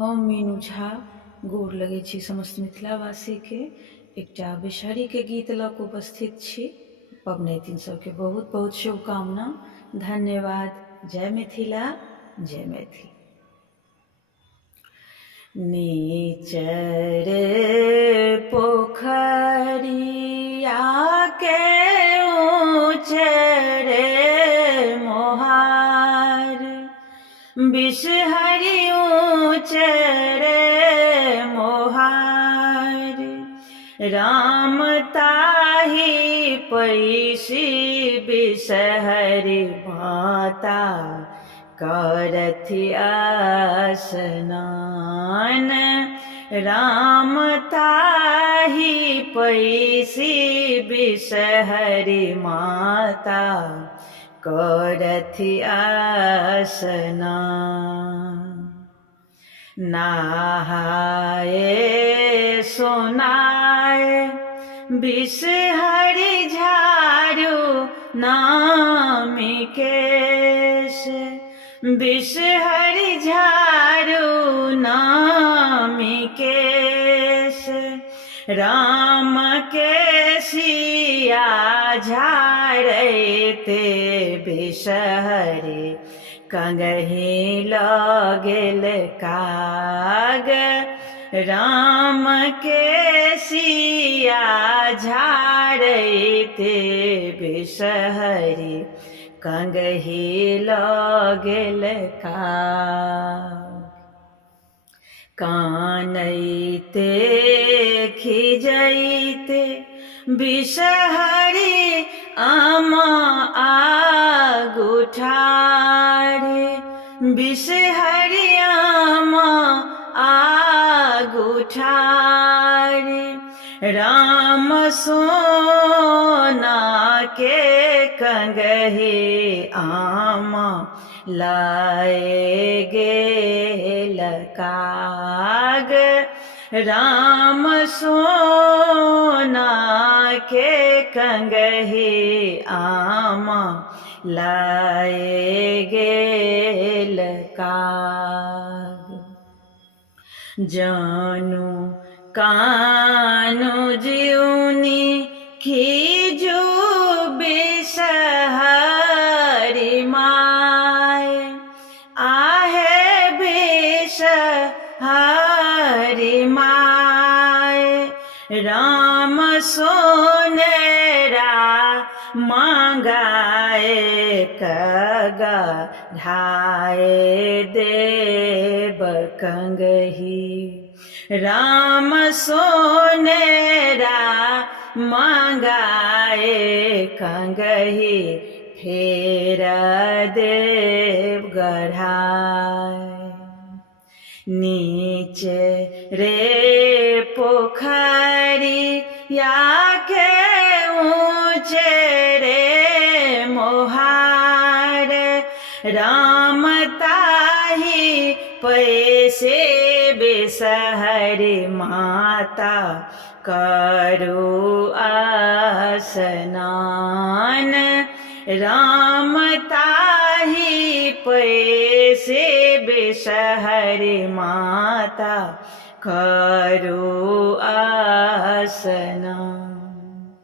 हम मीनू झा गोर लगै छी समस्त मिथिलावासीके। एकटा विषहरीके गीत लऽ कऽ उपस्थित छी। पबनैतिन सबके बहुत बहुत शुभकामना, धन्यवाद। जय मिथिला, जय मैथिली। नीचर पोखरिया के ऊँचर मोहार, विषहरी ऊँचर मोहार। राम ताहि पैसी विषहरी माता, करथि स्नान। राम ताहि पैसी विषहरी माता, करथि स्नान। नहाए सोनाए विषहरी झाड़ू नामी केश, विषहरी झाड़ू नामी केश। राम के सिया झाड़ैते विषहरी, कंगहि लऽ गेल काग। राम के सिया झाड़ैते विषहरी, कंगहि लऽ गेल काग। कानैते खिजैते विषहरी आमा आगू ठाढ़, विषहरी आमा आगू ठाढ़। राम सोना के कंगहि आमा, लाए गेल काग। राम सोना के कंगहि आमा, लाए गेल काग। जानू कानू जीउनी खीजू विषहरी माय, आहे विषहरी माय। राम सोनेरा मांगाए गढ़ाए देव कंगहि। राम सोनेरा मांगाए कंगहि, फेर देव गढ़ाए। नीचे रे पोखरिया के ऊँचे रे मोहार, राम ताहि पैसे विषहरी माता, करू स्नान। राम ताहि पैसे विषहरी माता, करू स्नान।